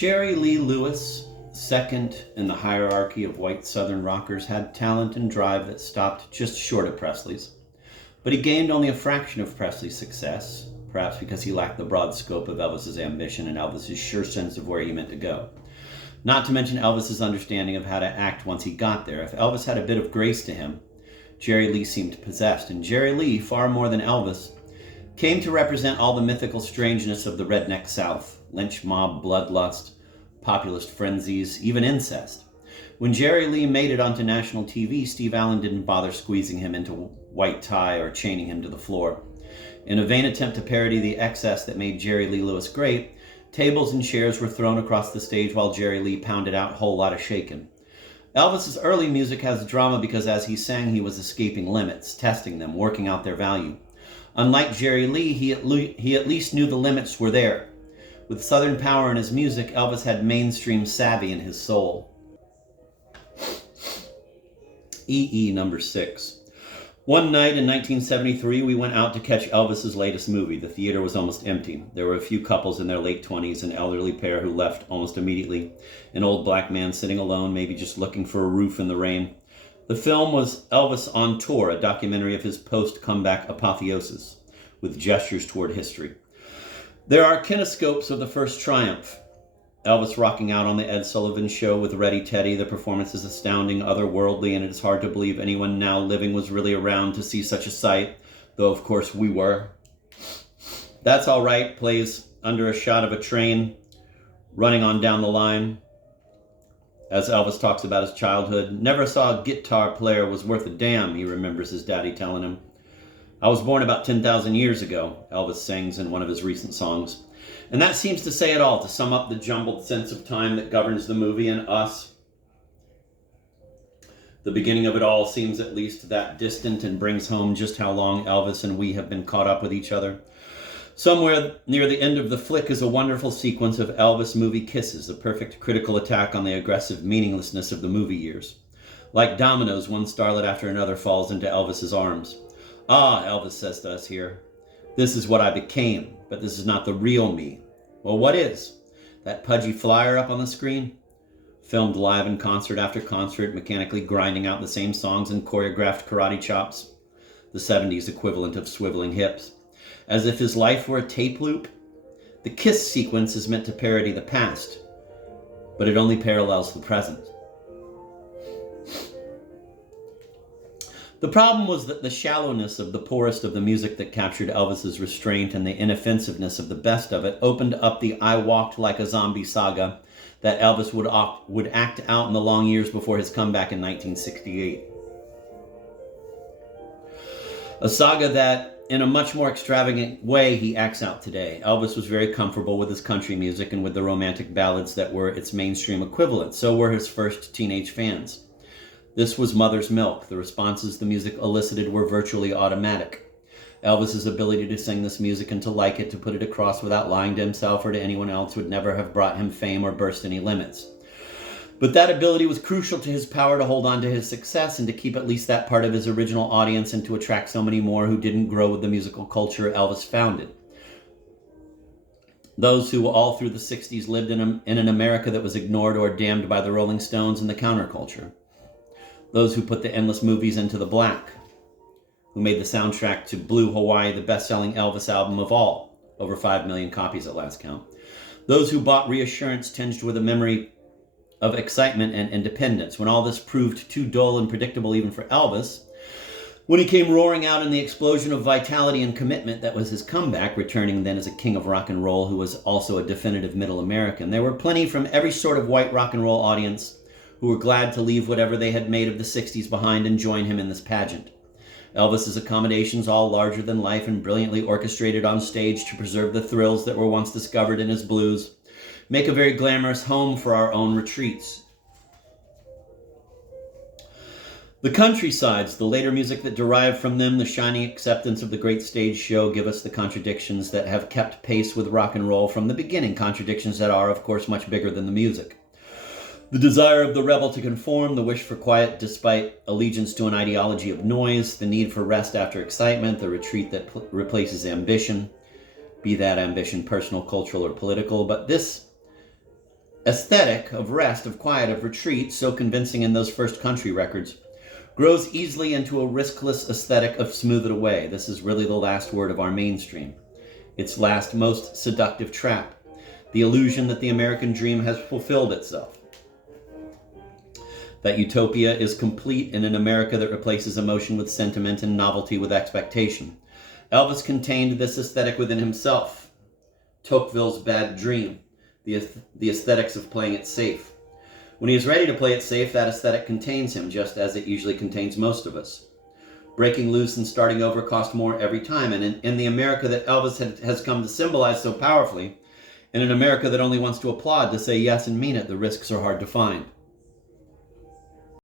Jerry Lee Lewis, second in the hierarchy of white Southern rockers, had talent and drive that stopped just short of Presley's. But he gained only a fraction of Presley's success, perhaps because he lacked the broad scope of Elvis's ambition and Elvis's sure sense of where he meant to go. Not to mention Elvis's understanding of how to act once he got there. If Elvis had a bit of grace to him, Jerry Lee seemed possessed, and Jerry Lee, far more than Elvis, came to represent all the mythical strangeness of the redneck South: lynch mob, bloodlust, populist frenzies, even incest. When Jerry Lee made it onto national TV, Steve Allen didn't bother squeezing him into white tie or chaining him to the floor. In a vain attempt to parody the excess that made Jerry Lee Lewis great, tables and chairs were thrown across the stage while Jerry Lee pounded out a whole lot of shakin'. Elvis's early music has drama because as he sang, he was escaping limits, testing them, working out their value. Unlike Jerry Lee, he at least knew the limits were there. With Southern power in his music, Elvis had mainstream savvy in his soul. number 6. One night in 1973, we went out to catch Elvis's latest movie. The theater was almost empty. There were a few couples in their late 20s, an elderly pair who left almost immediately, an old black man sitting alone, maybe just looking for a roof in the rain. The film was Elvis on Tour, a documentary of his post-comeback apotheosis, with gestures toward history. There are kinescopes of the first triumph. Elvis rocking out on the Ed Sullivan Show with Ready Teddy. The performance is astounding, otherworldly, and it is hard to believe anyone now living was really around to see such a sight, though of course we were. That's All Right plays under a shot of a train running on down the line as Elvis talks about his childhood. Never saw a guitar player was worth a damn, he remembers his daddy telling him. I was born about 10,000 years ago, Elvis sings in one of his recent songs. And that seems to say it all, to sum up the jumbled sense of time that governs the movie and us. The beginning of it all seems at least that distant and brings home just how long Elvis and we have been caught up with each other. Somewhere near the end of the flick is a wonderful sequence of Elvis movie kisses, a perfect critical attack on the aggressive meaninglessness of the movie years. Like dominoes, one starlet after another falls into Elvis's arms. Ah, Elvis says to us here, this is what I became, but this is not the real me. Well, what is? That pudgy flyer up on the screen? Filmed live in concert after concert, mechanically grinding out the same songs and choreographed karate chops. The 70s equivalent of swiveling hips. As if his life were a tape loop. The kiss sequence is meant to parody the past, but it only parallels the present. The problem was that the shallowness of the poorest of the music that captured Elvis's restraint and the inoffensiveness of the best of it opened up the I Walked Like a Zombie saga that Elvis would act out in the long years before his comeback in 1968. A saga that, in a much more extravagant way, he acts out today. Elvis was very comfortable with his country music and with the romantic ballads that were its mainstream equivalent. So were his first teenage fans. This was mother's milk. The responses the music elicited were virtually automatic. Elvis's ability to sing this music and to like it, to put it across without lying to himself or to anyone else, would never have brought him fame or burst any limits. But that ability was crucial to his power to hold on to his success and to keep at least that part of his original audience and to attract so many more who didn't grow with the musical culture Elvis founded. Those who all through the 60s lived in an America that was ignored or damned by the Rolling Stones and the counterculture. Those who put the endless movies into the black, who made the soundtrack to Blue Hawaii the best-selling Elvis album of all, over 5 million copies at last count. Those who bought reassurance tinged with a memory of excitement and independence. When all this proved too dull and predictable even for Elvis, when he came roaring out in the explosion of vitality and commitment that was his comeback, returning then as a king of rock and roll who was also a definitive middle American, there were plenty from every sort of white rock and roll audience who were glad to leave whatever they had made of the 60s behind and join him in this pageant. Elvis's accommodations, all larger than life and brilliantly orchestrated on stage to preserve the thrills that were once discovered in his blues, make a very glamorous home for our own retreats. The countrysides, the later music that derived from them, the shining acceptance of the great stage show, give us the contradictions that have kept pace with rock and roll from the beginning, contradictions that are, of course, much bigger than the music. The desire of the rebel to conform, the wish for quiet despite allegiance to an ideology of noise, the need for rest after excitement, the retreat that replaces ambition, be that ambition personal, cultural, or political. But this aesthetic of rest, of quiet, of retreat, so convincing in those first country records, grows easily into a riskless aesthetic of smooth it away. This is really the last word of our mainstream. Its last, most seductive trap. The illusion that the American dream has fulfilled itself. That utopia is complete in an America that replaces emotion with sentiment and novelty with expectation. Elvis contained this aesthetic within himself. Tocqueville's bad dream, the aesthetics of playing it safe. When he is ready to play it safe, that aesthetic contains him, just as it usually contains most of us. Breaking loose and starting over cost more every time, and in the America that Elvis has come to symbolize so powerfully, in an America that only wants to applaud, to say yes and mean it, the risks are hard to find.